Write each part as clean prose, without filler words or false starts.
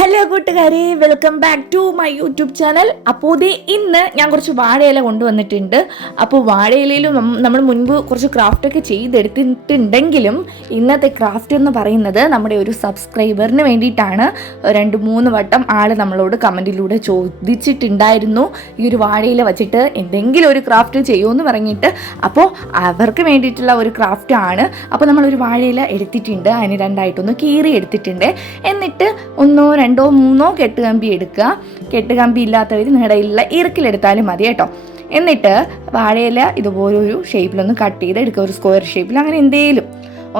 Hello കൂട്ടുകാരെ, welcome back to my YouTube channel. അപ്പോൾ ഇന്ന് ഞാൻ കുറച്ച് വാഴയില കൊണ്ടുവന്നിട്ടുണ്ട്. അപ്പോൾ വാഴയിലയിലും നമ്മൾ മുൻപ് കുറച്ച് ക്രാഫ്റ്റൊക്കെ ചെയ്തെടുത്തിട്ടുണ്ടെങ്കിലും ഇന്നത്തെ ക്രാഫ്റ്റ് എന്ന് പറയുന്നത് നമ്മുടെ ഒരു സബ്സ്ക്രൈബറിന് വേണ്ടിയിട്ടാണ്. 2-3 വട്ടം ആൾ നമ്മളോട് കമൻറ്റിലൂടെ ചോദിച്ചിട്ടുണ്ടായിരുന്നു ഈ ഒരു വാഴയില വച്ചിട്ട് എന്തെങ്കിലും ഒരു ക്രാഫ്റ്റ് ചെയ്യുമെന്ന് പറഞ്ഞിട്ട്. അപ്പോൾ അവർക്ക് വേണ്ടിയിട്ടുള്ള ഒരു ക്രാഫ്റ്റ് ആണ്. അപ്പോൾ നമ്മളൊരു വാഴയില എടുത്തിട്ടുണ്ട്, അതിന് 2ആയിട്ടൊന്ന് കീറി എടുത്തിട്ടുണ്ട്. എന്നിട്ട് 1, 2, 3 കെട്ടുകമ്പി എടുക്കുക. കെട്ടുകമ്പി ഇല്ലാത്തവർ നിങ്ങളുടെ കയ്യിലുള്ള ഇറുക്കിലെടുത്താലും മതി കേട്ടോ. എന്നിട്ട് വാഴയില ഇതുപോലൊരു ഷേപ്പിലൊന്ന് കട്ട് ചെയ്ത് എടുക്കുക, ഒരു സ്ക്വയർ ഷേപ്പിൽ അങ്ങനെ എന്തെങ്കിലും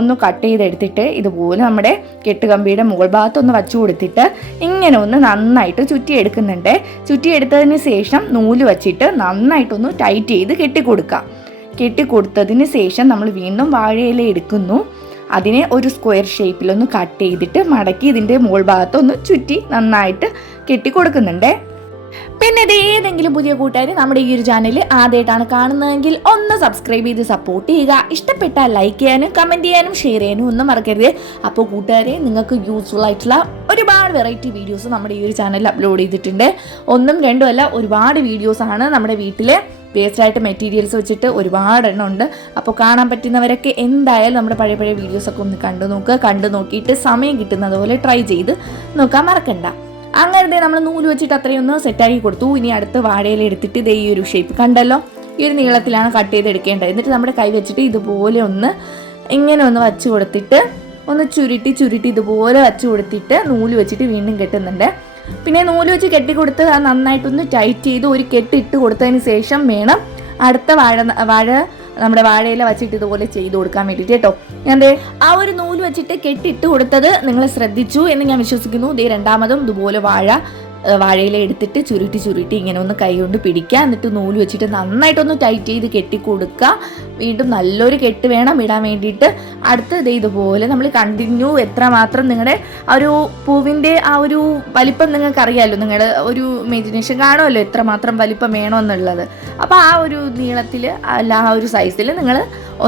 ഒന്ന് കട്ട് ചെയ്തെടുത്തിട്ട് ഇതുപോലെ നമ്മുടെ കെട്ടുകമ്പിയുടെ മുകൾ ഭാഗത്തൊന്ന് വച്ചു കൊടുത്തിട്ട് ഇങ്ങനെ ഒന്ന് നന്നായിട്ട് ചുറ്റിയെടുക്കുന്നുണ്ട്. ചുറ്റിയെടുത്തതിന് ശേഷം നൂല് വച്ചിട്ട് നന്നായിട്ടൊന്ന് ടൈറ്റ് ചെയ്ത് കെട്ടിക്കൊടുക്കുക. കെട്ടിക്കൊടുത്തതിന് ശേഷം നമ്മൾ വീണ്ടും വാഴയില എടുക്കുന്നു. അതിനെ ഒരു സ്ക്വയർ ഷേപ്പിലൊന്ന് കട്ട് ചെയ്തിട്ട് മടക്കി ഇതിൻ്റെ മുകൾ ഭാഗത്തൊന്ന് ചുറ്റി നന്നായിട്ട് കെട്ടി കൊടുക്കുന്നുണ്ട്. പിന്നെ ഇത് ഏതെങ്കിലും പുതിയ കൂട്ടുകാർ നമ്മുടെ ഈ ഒരു ചാനൽ ആദ്യമായിട്ടാണ് കാണുന്നതെങ്കിൽ ഒന്ന് സബ്സ്ക്രൈബ് ചെയ്ത് സപ്പോർട്ട് ചെയ്യുക. ഇഷ്ടപ്പെട്ടാൽ ലൈക്ക് ചെയ്യാനും കമൻറ്റ് ചെയ്യാനും ഷെയർ ചെയ്യാനും ഒന്നും മറക്കരുത്. അപ്പോൾ കൂട്ടുകാരെ, നിങ്ങൾക്ക് യൂസ്ഫുൾ ആയിട്ടുള്ള ഒരുപാട് വെറൈറ്റി വീഡിയോസ് നമ്മുടെ ഈ ഒരു ചാനലിൽ അപ്ലോഡ് ചെയ്തിട്ടുണ്ട്. 1ഉം 2ഉം അല്ല, ഒരുപാട് വീഡിയോസാണ് നമ്മുടെ വീട്ടിലെ വേസ്റ്റായിട്ട് മെറ്റീരിയൽസ് വെച്ചിട്ട് ഒരുപാട് എണ്ണം ഉണ്ട്. അപ്പോൾ കാണാൻ പറ്റുന്നവരൊക്കെ എന്തായാലും നമ്മുടെ പഴയ വീഡിയോസൊക്കെ ഒന്ന് കണ്ടു നോക്കിയിട്ട് സമയം കിട്ടുന്നത് പോലെ ട്രൈ ചെയ്ത് നോക്കാൻ മറക്കണ്ട. അങ്ങനെ നമ്മൾ നൂല് വെച്ചിട്ട് അത്രയൊന്ന് സെറ്റാക്കി കൊടുത്തു. ഇനി അടുത്ത് വാഴയില എടുത്തിട്ട് ഇതേ ഈ ഒരു ഷേപ്പ് കണ്ടല്ലോ, ഈ ഒരു നീളത്തിലാണ് കട്ട് ചെയ്തെടുക്കേണ്ടത്. എന്നിട്ട് നമ്മുടെ കൈ വെച്ചിട്ട് ഇതുപോലെ ഇങ്ങനെ ഒന്ന് വച്ച് കൊടുത്തിട്ട് ഒന്ന് ചുരുട്ടി ഇതുപോലെ വച്ച് കൊടുത്തിട്ട് നൂല് വെച്ചിട്ട് വീണ്ടും കെട്ടുന്നുണ്ട്. പിന്നെ നൂല് വെച്ച് കെട്ടിക്കൊടുത്ത് അത് നന്നായിട്ടൊന്ന് ടൈറ്റ് ചെയ്ത് ഒരു കെട്ടിട്ട് കൊടുത്തതിന് ശേഷം വേണം അടുത്ത വാഴ നമ്മുടെ വാഴയില വെച്ചിട്ട് ഇതുപോലെ ചെയ്ത് കൊടുക്കാൻ വേണ്ടിയിട്ട് കേട്ടോ. ഞാൻ ആ ഒരു നൂല് വെച്ചിട്ട് കെട്ടിട്ട് കൊടുത്തത് നിങ്ങൾ ശ്രദ്ധിച്ചു എന്ന് ഞാൻ വിശ്വസിക്കുന്നു. രണ്ടാമതും ഇതുപോലെ വാഴയില എടുത്തിട്ട് ചുരുട്ടി ഇങ്ങനെ ഒന്ന് കൈ കൊണ്ട് പിടിക്കുക. എന്നിട്ട് നൂല് വെച്ചിട്ട് നന്നായിട്ടൊന്ന് ടൈറ്റ് ചെയ്ത് കെട്ടിക്കൊടുക്കുക. വീണ്ടും നല്ലൊരു കെട്ട് വേണം ഇടാൻ വേണ്ടിയിട്ട്. അടുത്തത് ഇതുപോലെ നമ്മൾ കണ്ടിന്യൂ എത്രമാത്രം നിങ്ങളുടെ ആ ഒരു പൂവിൻ്റെ ആ ഒരു വലിപ്പം നിങ്ങൾക്ക് അറിയാമല്ലോ, നിങ്ങളുടെ ഒരു ഇമാജിനേഷൻ കാണുമല്ലോ എത്രമാത്രം വലിപ്പം വേണമെന്നുള്ളത്. അപ്പോൾ ആ ഒരു നീളത്തിൽ അല്ല, ആ ഒരു സൈസിൽ നിങ്ങൾ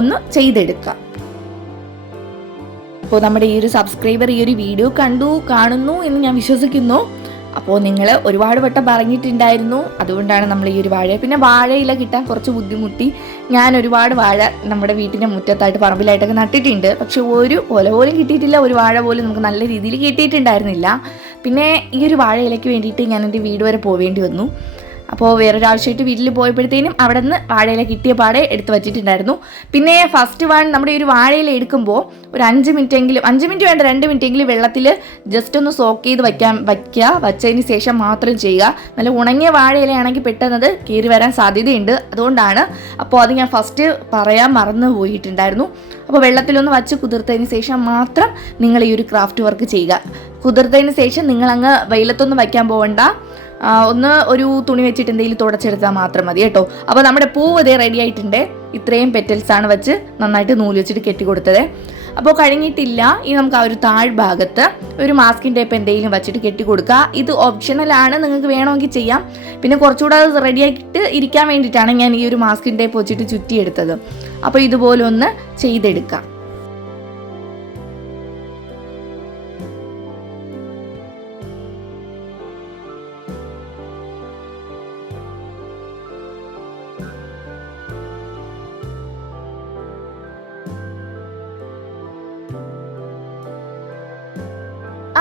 ഒന്ന് ചെയ്തെടുക്കുക. അപ്പോൾ നമ്മുടെ ഈ ഒരു സബ്സ്ക്രൈബർ ഈ ഒരു വീഡിയോ കാണുന്നു എന്ന് ഞാൻ വിശ്വസിക്കുന്നു. അപ്പോൾ നിങ്ങൾ ഒരുപാട് വട്ടം പറഞ്ഞിട്ടുണ്ടായിരുന്നു, അതുകൊണ്ടാണ് നമ്മൾ ഈ ഒരു പിന്നെ വാഴയില കിട്ടാൻ കുറച്ച് ബുദ്ധിമുട്ടി. ഞാൻ ഒരുപാട് വാഴ നമ്മുടെ വീട്ടിൻ്റെ മുറ്റത്തായിട്ട് പറമ്പിലായിട്ടൊക്കെ നട്ടിട്ടുണ്ട്, പക്ഷെ ഒരു കൊല പോലും കിട്ടിയിട്ടില്ല, ഒരു വാഴ പോലും നമുക്ക് നല്ല രീതിയിൽ കിട്ടിയിട്ടുണ്ടായിരുന്നില്ല. പിന്നെ ഈ ഒരു വാഴയിലയ്ക്ക് വേണ്ടിയിട്ട് ഞാൻ എൻ്റെ വീട് വരെ പോവേണ്ടി വന്നു. അപ്പോൾ വേറൊരാവശ്യമായിട്ട് വീട്ടിൽ പോയപ്പോഴത്തേനും അവിടെ നിന്ന് വാഴയില കിട്ടിയ പാടെ എടുത്ത് വച്ചിട്ടുണ്ടായിരുന്നു. പിന്നെ ഫസ്റ്റ് നമ്മുടെ ഈ ഒരു വാഴയില എടുക്കുമ്പോൾ ഒരു 5 മിനിറ്റ് വേണ്ട 2 മിനിറ്റെങ്കിലും വെള്ളത്തിൽ ജസ്റ്റ് ഒന്ന് സോക്ക് ചെയ്ത് വച്ചതിന് ശേഷം മാത്രം ചെയ്യുക. നല്ല ഉണങ്ങിയ വാഴയിലയാണെങ്കിൽ പെട്ടെന്നത് കീറി വരാൻ സാധ്യതയുണ്ട്, അതുകൊണ്ടാണ്. അപ്പോൾ അത് ഞാൻ ഫസ്റ്റ് പറയാൻ മറന്നു പോയിട്ടുണ്ടായിരുന്നു. അപ്പോൾ വെള്ളത്തിലൊന്ന് വച്ച് കുതിർത്തതിന് ശേഷം മാത്രം നിങ്ങൾ ഈ ഒരു ക്രാഫ്റ്റ് വർക്ക് ചെയ്യുക. കുതിർത്തതിന് ശേഷം നിങ്ങളങ്ങ് വെയിലത്തൊന്നും വയ്ക്കാൻ പോകണ്ട, ഒരു തുണി വെച്ചിട്ട് എന്തെങ്കിലും തുടച്ചെടുത്താൽ മാത്രം മതി കേട്ടോ. അപ്പോൾ നമ്മുടെ പൂവ് ഇതേ റെഡി ആയിട്ടുണ്ട്. ഇത്രയും പെറ്റൽസാണ് വെച്ച് നന്നായിട്ട് നൂല് വെച്ചിട്ട് കെട്ടിക്കൊടുത്തത്. അപ്പോൾ കഴിഞ്ഞിട്ടില്ല. ഇനി നമുക്ക് ആ ഒരു താഴ്ഭാഗത്ത് ഒരു മാസ്കിൻ ടേപ്പ് എന്തെങ്കിലും വെച്ചിട്ട് കെട്ടിക്കൊടുക്കുക. ഇത് ഓപ്ഷണലാണ്, നിങ്ങൾക്ക് വേണമെങ്കിൽ ചെയ്യാം. പിന്നെ കുറച്ചുകൂടെ അത് റെഡിയാക്കിയിട്ട് ഇരിക്കാൻ വേണ്ടിയിട്ടാണ് ഞാൻ ഈ ഒരു മാസ്കിൻ ടേപ്പ് വെച്ചിട്ട് ചുറ്റിയെടുത്തത്. അപ്പോൾ ഇതുപോലെ ഒന്ന് ചെയ്തെടുക്കാം.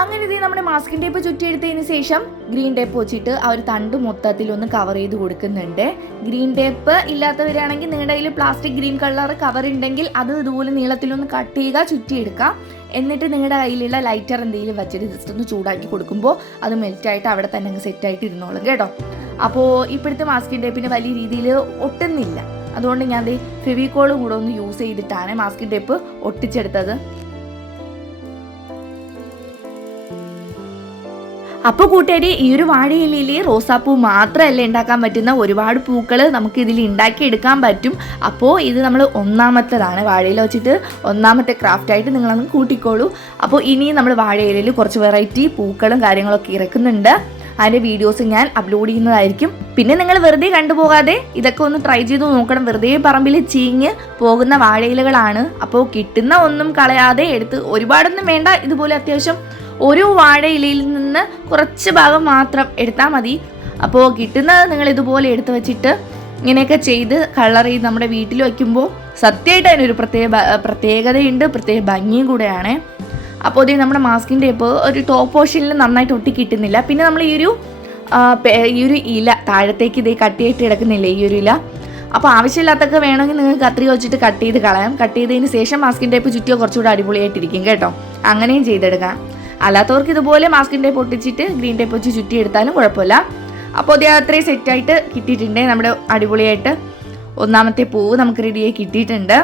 അങ്ങനെ ഇത് നമ്മുടെ മാസ്കിൻ ടേപ്പ് ചുറ്റിയെടുത്തതിന് ശേഷം ഗ്രീൻ ടേപ്പ് വെച്ചിട്ട് ആ ഒരു തണ്ട് മൊത്തത്തിലൊന്ന് കവർ ചെയ്ത് കൊടുക്കുന്നുണ്ട്. ഗ്രീൻ ടേപ്പ് ഇല്ലാത്തവരാണെങ്കിൽ നിങ്ങളുടെ കയ്യിൽ പ്ലാസ്റ്റിക് ഗ്രീൻ കളർ കവർ ഉണ്ടെങ്കിൽ അത് ഇതുപോലെ നീളത്തിലൊന്ന് കട്ട് ചെയ്യുക, ചുറ്റിയെടുക്കുക. എന്നിട്ട് നിങ്ങളുടെ കയ്യിലുള്ള ലൈറ്റർ എന്തെങ്കിലും വെച്ചിട്ട് ജസ്റ്റ് ഒന്ന് ചൂടാക്കി കൊടുക്കുമ്പോൾ അത് മെൽറ്റായിട്ട് അവിടെ തന്നെ അങ്ങ് സെറ്റായിട്ട് ഇരുന്നോളും കേട്ടോ. അപ്പോൾ ഇപ്പോഴത്തെ മാസ്കിൻ ടേപ്പിന് വലിയ രീതിയിൽ ഒട്ടുന്നില്ല, അതുകൊണ്ട് ഞാൻ ഫെവിക്കോൾ കൂടെ ഒന്ന് യൂസ് ചെയ്തിട്ടാണ് മാസ്കിൻ ടേപ്പ് ഒട്ടിച്ചെടുത്തത്. അപ്പോൾ കൂട്ടുകാരി, ഈ ഒരു വാഴയിലയിൽ റോസാപ്പൂ മാത്രമല്ല ഉണ്ടാക്കാൻ പറ്റുന്ന ഒരുപാട് പൂക്കൾ നമുക്ക് ഇതിൽ ഉണ്ടാക്കിയെടുക്കാൻ പറ്റും. അപ്പോൾ ഇത് നമ്മൾ ഒന്നാമത്തേതാണ്, വാഴയില വെച്ചിട്ട് ഒന്നാമത്തെ ക്രാഫ്റ്റായിട്ട് നിങ്ങളൊന്ന് കൂട്ടിക്കോളൂ. അപ്പോൾ ഇനി നമ്മൾ വാഴയിലയിൽ കുറച്ച് വെറൈറ്റി പൂക്കളും കാര്യങ്ങളൊക്കെ ഇറക്കുന്നുണ്ട്. അതിൻ്റെ വീഡിയോസ് ഞാൻ അപ്ലോഡ് ചെയ്യുന്നതായിരിക്കും. പിന്നെ നിങ്ങൾ വെറുതെ കണ്ടുപോകാതെ ഇതൊക്കെ ഒന്ന് ട്രൈ ചെയ്ത് നോക്കണം. വെറുതെ പറമ്പിൽ ചീഞ്ഞ് പോകുന്ന വാഴയിലകളാണ്. അപ്പോൾ കിട്ടുന്ന ഒന്നും കളയാതെ എടുത്ത്, ഒരുപാടൊന്നും വേണ്ട, ഇതുപോലെ അത്യാവശ്യം ഒരു വാഴയിലയിൽ നിന്ന് കുറച്ച് ഭാഗം മാത്രം എടുത്താൽ മതി. അപ്പോൾ കിട്ടുന്നത് നിങ്ങൾ ഇതുപോലെ എടുത്ത് വെച്ചിട്ട് ഇങ്ങനെയൊക്കെ ചെയ്ത് കളർ ചെയ്ത് നമ്മുടെ വീട്ടിൽ വയ്ക്കുമ്പോൾ സത്യമായിട്ട് അതിനൊരു പ്രത്യേകതയുണ്ട്, പ്രത്യേക ഭംഗിയും കൂടെയാണ്. അപ്പോൾ ഇത് നമ്മുടെ മാസ്കിൻ ടേപ്പ് ഒരു ടോപ്പ് പോർഷനിൽ നന്നായിട്ട് ഒട്ടി കിട്ടുന്നില്ല. പിന്നെ നമ്മൾ ഈ ഒരു ഇല താഴത്തേക്ക് ഇതേ കട്ടിയായിട്ട് കിടക്കുന്നില്ലേ ഈ ഒരു ഇല, അപ്പോൾ ആവശ്യമില്ലാത്തൊക്കെ വേണമെങ്കിൽ നിങ്ങൾക്ക് കത്രിക വെച്ചിട്ട് കട്ട് ചെയ്ത് കളയാം. കട്ട് ചെയ്തതിന് ശേഷം മാസ്കിൻ ടേപ്പ് ചുറ്റിയോ കുറച്ചുകൂടെ അടിപൊളിയായിട്ടിരിക്കും കേട്ടോ. അങ്ങനെയും ചെയ്തെടുക്കാം. അല്ലാത്തവർക്ക് ഇതുപോലെ മാസ്കിൻ ടേപ്പ് ഒട്ടിച്ചിട്ട് ഗ്രീൻ ടേപ്പ് വെച്ച് ചുറ്റി എടുത്താലും കുഴപ്പമില്ല. അപ്പോൾ അത് അത്രയും സെറ്റായിട്ട് കിട്ടിയിട്ടുണ്ട്. നമ്മുടെ അടിപൊളിയായിട്ട് ഒന്നാമത്തെ പൂവ് നമുക്ക് റെഡിയായി കിട്ടിയിട്ടുണ്ട്.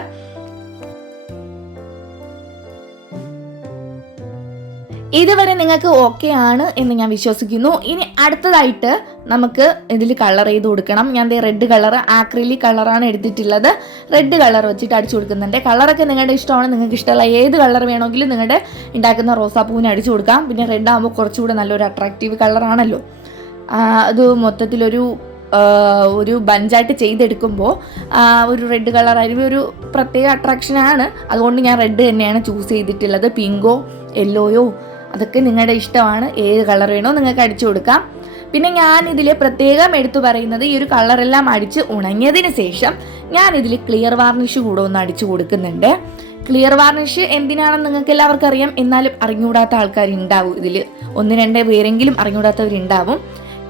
ഇതുവരെ നിങ്ങൾക്ക് ഓക്കെ ആണ് എന്ന് ഞാൻ വിശ്വസിക്കുന്നു. ഇനി അടുത്തതായിട്ട് നമുക്ക് ഇതിൽ കളർ ചെയ്ത് കൊടുക്കണം. ഞാൻ റെഡ് കളർ ആക്രിലിക് കളറാണ് എടുത്തിട്ടുള്ളത്. റെഡ് കളർ വെച്ചിട്ട് അടിച്ചു കൊടുക്കുന്നുണ്ട്. കളറൊക്കെ നിങ്ങളുടെ ഇഷ്ടമാണ്. നിങ്ങൾക്ക് ഇഷ്ടമുള്ള ഏത് കളർ വേണമെങ്കിലും നിങ്ങളുടെ ഉണ്ടാക്കുന്ന റോസാപ്പൂവിന് അടിച്ചു കൊടുക്കാം. പിന്നെ റെഡ് ആകുമ്പോൾ കുറച്ചുകൂടെ നല്ലൊരു അട്രാക്റ്റീവ് കളറാണല്ലോ. അത് മൊത്തത്തിലൊരു ബഞ്ചായിട്ട് ചെയ്തെടുക്കുമ്പോൾ ഒരു റെഡ് കളറായിരിക്കും ഒരു പ്രത്യേക അട്രാക്ഷനാണ്. അതുകൊണ്ട് ഞാൻ റെഡ് തന്നെയാണ് ചൂസ് ചെയ്തിട്ടുള്ളത്. പിങ്കോ യെല്ലോയോ അതൊക്കെ നിങ്ങളുടെ ഇഷ്ടമാണ്. ഏത് കളർ വേണോ നിങ്ങൾക്ക് അടിച്ചു കൊടുക്കാം. പിന്നെ ഞാൻ ഇതിൽ പ്രത്യേകം എടുത്തു പറയുന്നത് ഈ ഒരു കളറെല്ലാം അടിച്ച് ഉണങ്ങിയതിന് ശേഷം ഞാൻ ഇതിൽ ക്ലിയർ വാർണിഷ് കൂടെ ഒന്ന് അടിച്ചു കൊടുക്കുന്നുണ്ട്. ക്ലിയർ വാർണിഷ് എന്തിനാണെന്ന് നിങ്ങൾക്ക് എല്ലാവർക്കും അറിയാം. എന്നാലും അറിഞ്ഞുകൂടാത്ത ആൾക്കാരുണ്ടാവും. ഇതിൽ 1-2 പേരെങ്കിലും അറിഞ്ഞുകൂടാത്തവരുണ്ടാവും.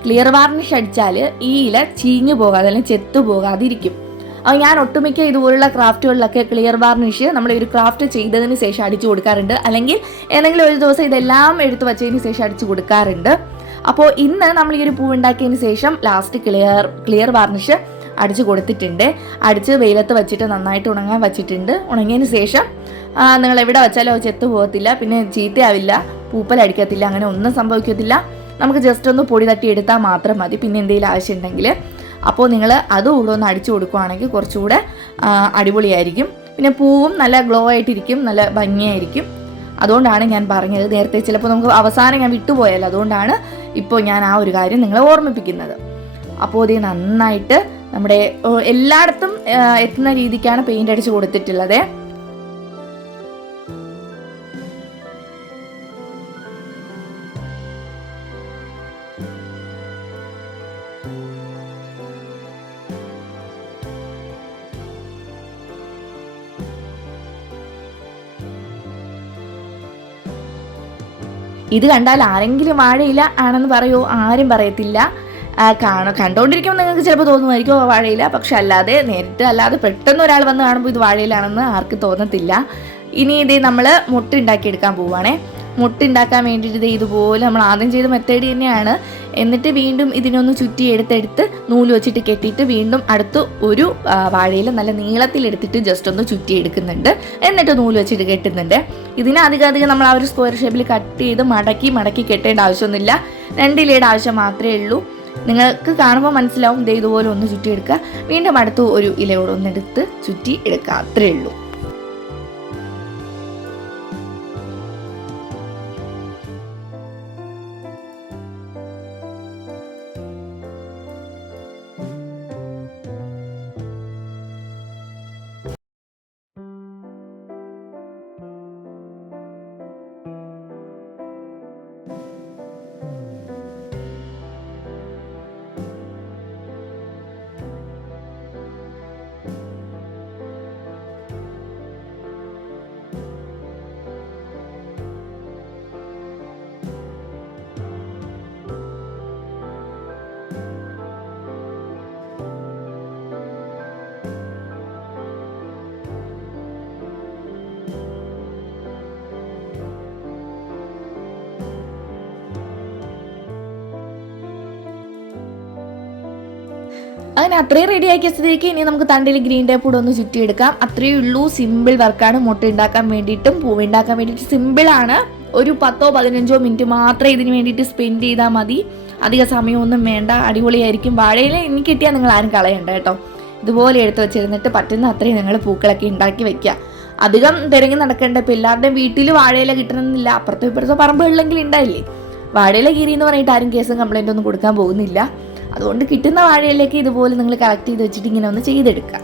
ക്ലിയർ വാർണിഷ് അടിച്ചാൽ ഈ ഇല ചീഞ്ഞു പോകാതെ അല്ലെങ്കിൽ ചെത്തു പോകാതിരിക്കും. അപ്പോൾ ഞാൻ ഒട്ടുമിക്ക ഇതുപോലുള്ള ക്രാഫ്റ്റുകളിലൊക്കെ ക്ലിയർ വാർണിഷ് നമ്മൾ ഒരു ക്രാഫ്റ്റ് ചെയ്തതിന് ശേഷം അടിച്ചു കൊടുക്കാറുണ്ട്. അല്ലെങ്കിൽ ഏതെങ്കിലും ഒരു ദിവസം ഇതെല്ലാം എടുത്ത് വെച്ചതിന് ശേഷം അടിച്ചു കൊടുക്കാറുണ്ട്. അപ്പോൾ ഇന്ന് നമ്മൾ ഈ ഒരു പൂ ഉണ്ടാക്കിയതിന് ശേഷം ലാസ്റ്റ് ക്ലിയർ വാർണിഷ് അടിച്ചു കൊടുത്തിട്ടുണ്ട്. അടിച്ച് വെയിലത്ത് വെച്ചിട്ട് നന്നായിട്ട് ഉണങ്ങാൻ വെച്ചിട്ടുണ്ട്. ഉണങ്ങിയതിന് ശേഷം നിങ്ങൾ എവിടെ വെച്ചാലോ ചെത്തു പോകത്തില്ല, പിന്നെ ചീത്തയാവില്ല, പൂപ്പലടിക്കത്തില്ല, അങ്ങനെ ഒന്നും സംഭവിക്കത്തില്ല. നമുക്ക് ജസ്റ്റ് ഒന്ന് പൊടി തട്ടി എടുത്താൽ മാത്രം മതി. പിന്നെ എന്തെങ്കിലും ആവശ്യമുണ്ടെങ്കിൽ അപ്പോൾ നിങ്ങൾ അതുകൂടെ ഒന്ന് അടിച്ചു കൊടുക്കുകയാണെങ്കിൽ കുറച്ചുകൂടെ അടിപൊളിയായിരിക്കും. പിന്നെ പൂവും നല്ല ഗ്ലോ ആയിട്ടിരിക്കും, നല്ല ഭംഗിയായിരിക്കും. അതുകൊണ്ടാണ് ഞാൻ പറഞ്ഞത്. നേരത്തെ ചിലപ്പോൾ നമുക്ക് അവസാനം ഞാൻ വിട്ടുപോയല്ലോ, അതുകൊണ്ടാണ് ഇപ്പോൾ ഞാൻ ആ ഒരു കാര്യം നിങ്ങളെ ഓർമ്മിപ്പിക്കുന്നത്. അപ്പോൾ ഇത് നന്നായിട്ട് നമ്മുടെ എല്ലായിടത്തും എത്തുന്ന രീതിക്കാണ് പെയിൻ്റ് അടിച്ച് കൊടുത്തിട്ടുള്ളത്. ഇത് കണ്ടാൽ ആരെങ്കിലും വാഴയില ആണെന്ന് പറയുമോ? ആരും പറയത്തില്ല. കണ്ടുകൊണ്ടിരിക്കുമ്പോൾ നിങ്ങൾക്ക് ചിലപ്പോൾ തോന്നുമായിരിക്കും വാഴയില, പക്ഷെ അല്ലാതെ പെട്ടെന്ന് ഒരാൾ വന്ന് കാണുമ്പോൾ ഇത് വാഴയിലാണെന്ന് ആർക്ക് തോന്നത്തില്ല. ഇനി ഇത് നമ്മൾ മുട്ട ഉണ്ടാക്കിയെടുക്കാൻ പോവുകയാണേ. മുട്ട ഉണ്ടാക്കാൻ വേണ്ടിയിട്ട് ഇതുപോലെ നമ്മൾ ആദ്യം ചെയ്ത മെത്തേഡ് തന്നെയാണ്. എന്നിട്ട് വീണ്ടും ഇതിനൊന്ന് ചുറ്റി എടുത്തെടുത്ത് നൂല് വെച്ചിട്ട് കെട്ടിയിട്ട് വീണ്ടും അടുത്ത് ഒരു വാഴയിൽ നല്ല നീളത്തിലെടുത്തിട്ട് ജസ്റ്റ് ഒന്ന് ചുറ്റി എടുക്കുന്നുണ്ട്. എന്നിട്ട് നൂല് വെച്ചിട്ട് കെട്ടുന്നുണ്ട്. ഇതിന് അധികം നമ്മൾ ആ ഒരു സ്ക്വയർ ഷേപ്പിൽ കട്ട് ചെയ്ത് മടക്കി കെട്ടേണ്ട ആവശ്യമൊന്നുമില്ല. 2 ഇലയുടെ ആവശ്യം മാത്രമേ ഉള്ളൂ. നിങ്ങൾക്ക് കാണുമ്പോൾ മനസ്സിലാവും. ഇതുപോലെ ഒന്ന് ചുറ്റി എടുക്കുക, വീണ്ടും അടുത്ത് ഒരു ഇലയോട് ഒന്നെടുത്ത് ചുറ്റി എടുക്കുക, അത്രയേ ഉള്ളൂ. അങ്ങനെ അത്രയും റെഡിയാക്കിയ സ്ഥിതിക്ക് ഇനി നമുക്ക് തണ്ടിൽ ഗ്രീൻ ടേപ്പ് കൂടെ ഒന്ന് ചുറ്റിയെടുക്കാം. അത്രയേ ഉള്ളൂ. സിമ്പിൾ വർക്കാണ്. മുട്ട ഉണ്ടാക്കാൻ വേണ്ടിയിട്ടും പൂവുണ്ടാക്കാൻ വേണ്ടിയിട്ട് സിമ്പിളാണ്. ഒരു 10-15 മിനിറ്റ് മാത്രമേ ഇതിന് വേണ്ടിയിട്ട് സ്പെൻഡ് ചെയ്താൽ മതി. അധിക സമയമൊന്നും വേണ്ട. അടിപൊളിയായിരിക്കും. വാഴയില എനിക്ക് കിട്ടിയാൽ നിങ്ങൾ ആരും കളയണ്ട കേട്ടോ. ഇതുപോലെ എടുത്ത് വെച്ചിരുന്നിട്ട് പറ്റുന്ന അത്രയും നിങ്ങൾ പൂക്കളൊക്കെ ഉണ്ടാക്കി വെക്കുക. അധികം തിരങ്ങി നടക്കേണ്ട. ഇപ്പോൾ എല്ലാവരുടെയും വീട്ടിൽ വാഴയില കിട്ടണമെന്നില്ല. അപ്പുറത്തോ ഇപ്പുറത്തോ പറമ്പുകളിലെങ്കിൽ ഉണ്ടായില്ലേ. വാഴയില കീറി എന്ന് പറഞ്ഞിട്ട് ആരും കേസും കംപ്ലൈൻ്റ് ഒന്നും കൊടുക്കാൻ പോകുന്നില്ല. അതുകൊണ്ട് കിട്ടുന്ന വാഴയിലേക്ക് ഇതുപോലെ നിങ്ങൾ കളക്ട് ചെയ്ത് വെച്ചിട്ട് ഇങ്ങനെ ഒന്ന് ചെയ്തെടുക്കുക.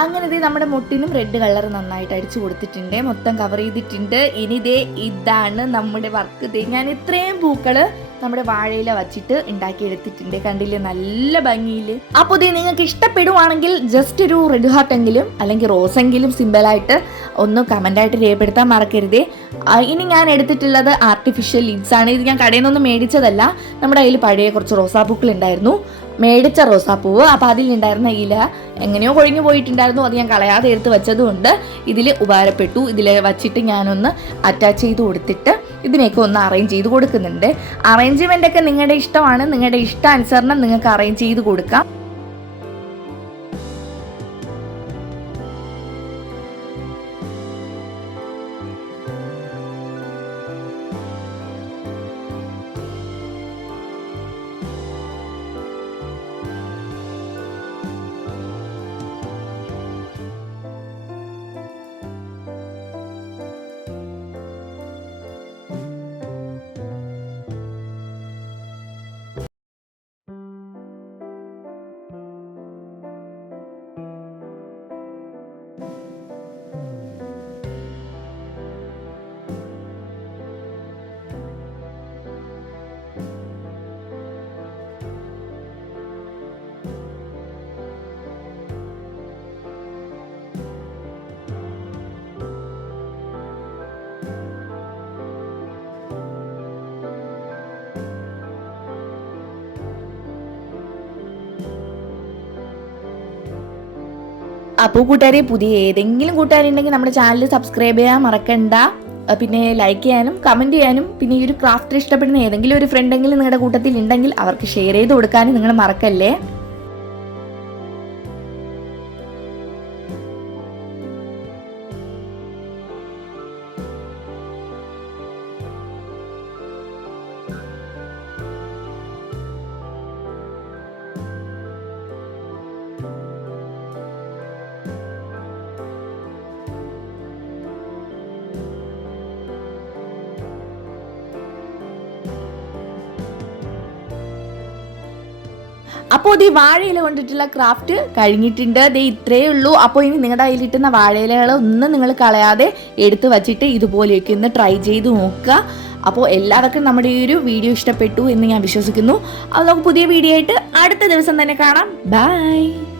അങ്ങനെ നമ്മുടെ മുട്ടിനും റെഡ് കളർ നന്നായിട്ട് അടിച്ചു കൊടുത്തിട്ടുണ്ട്, മൊത്തം കവർ ചെയ്തിട്ടുണ്ട്. ഇനി ഇതാണ് നമ്മുടെ വർക്ക്. ഞാൻ ഇത്രയും പൂക്കള് നമ്മുടെ വാഴയില വച്ചിട്ട് ഉണ്ടാക്കിയെടുത്തിട്ടുണ്ട്, കണ്ടില്ലേ നല്ല ഭംഗിയിൽ. അപ്പോൾ നിങ്ങൾക്ക് ഇഷ്ടപ്പെടുവാണെങ്കിൽ ജസ്റ്റ് ഒരു റെഡ് ഹാർട്ട് എങ്കിലും അല്ലെങ്കിൽ റോസെങ്കിലും സിമ്പിളായിട്ട് ഒന്ന് കമൻ്റായിട്ട് രേഖപ്പെടുത്താൻ മറക്കരുതേ. ഇനി ഞാൻ എടുത്തിട്ടുള്ളത് ആർട്ടിഫിഷ്യൽ ലീവ്സ് ആണ്. ഇത് ഞാൻ കടയിൽ നിന്നൊന്നും മേടിച്ചതല്ല, നമ്മുടെ കയ്യിൽ പഴയ കുറച്ച് റോസാപ്പൂക്കൾ ഉണ്ടായിരുന്നു, മേടിച്ച റോസാപ്പൂവ്. അപ്പോൾ അതിലുണ്ടായിരുന്ന ഇല എങ്ങനെയോ കൊഴിഞ്ഞു പോയിട്ടുണ്ടായിരുന്നു, അത് ഞാൻ കളയാതെ എടുത്ത് വെച്ചതുകൊണ്ട് ഇതിൽ ഉപകാരപ്പെട്ടു. ഇതിൽ വച്ചിട്ട് ഞാനൊന്ന് അറ്റാച്ച് ചെയ്ത് കൊടുത്തിട്ട് ഇതിനെയൊക്കെ ഒന്ന് അറേഞ്ച് ചെയ്ത് കൊടുക്കുന്നുണ്ട്. അറേഞ്ച്മെൻ്റ് ഒക്കെ നിങ്ങളുടെ ഇഷ്ടമാണ്, നിങ്ങളുടെ ഇഷ്ടാനുസരണം നിങ്ങൾക്ക് അറേഞ്ച് ചെയ്ത് കൊടുക്കാം. അപ്പോൾ കൂട്ടുകാരെ, പുതിയ ഏതെങ്കിലും കൂട്ടുകാരുണ്ടെങ്കിൽ നമ്മുടെ ചാനൽ സബ്സ്ക്രൈബ് ചെയ്യാൻ മറക്കണ്ട. പിന്നെ ലൈക്ക് ചെയ്യാനും കമൻറ്റ് ചെയ്യാനും, പിന്നെ ഈ ഒരു ക്രാഫ്റ്റ് ഇഷ്ടപ്പെടുന്ന ഏതെങ്കിലും ഒരു ഫ്രണ്ടെങ്കിലും നിങ്ങളുടെ കൂട്ടത്തിൽ ഉണ്ടെങ്കിൽ അവർക്ക് ഷെയർ ചെയ്ത് കൊടുക്കാനും നിങ്ങൾ മറക്കല്ലേ. അപ്പോൾ ഈ വാഴയില കൊണ്ടിട്ടുള്ള ക്രാഫ്റ്റ് കഴിഞ്ഞിട്ടുണ്ട്. ഇത്രയേ ഉള്ളൂ. അപ്പോൾ ഇനി നിങ്ങളുടെ കയ്യിലിട്ടുന്ന വാഴയിലകൾ ഒന്നും നിങ്ങൾ കളയാതെ എടുത്ത് വച്ചിട്ട് ഇതുപോലെയൊക്കെ ഒന്ന് ട്രൈ ചെയ്ത് നോക്കുക. അപ്പോൾ എല്ലാവർക്കും നമ്മുടെ ഈ ഒരു വീഡിയോ ഇഷ്ടപ്പെട്ടു എന്ന് ഞാൻ വിശ്വസിക്കുന്നു. അപ്പോൾ നമുക്ക് പുതിയ വീഡിയോ ആയിട്ട് അടുത്ത ദിവസം തന്നെ കാണാം. ബൈ.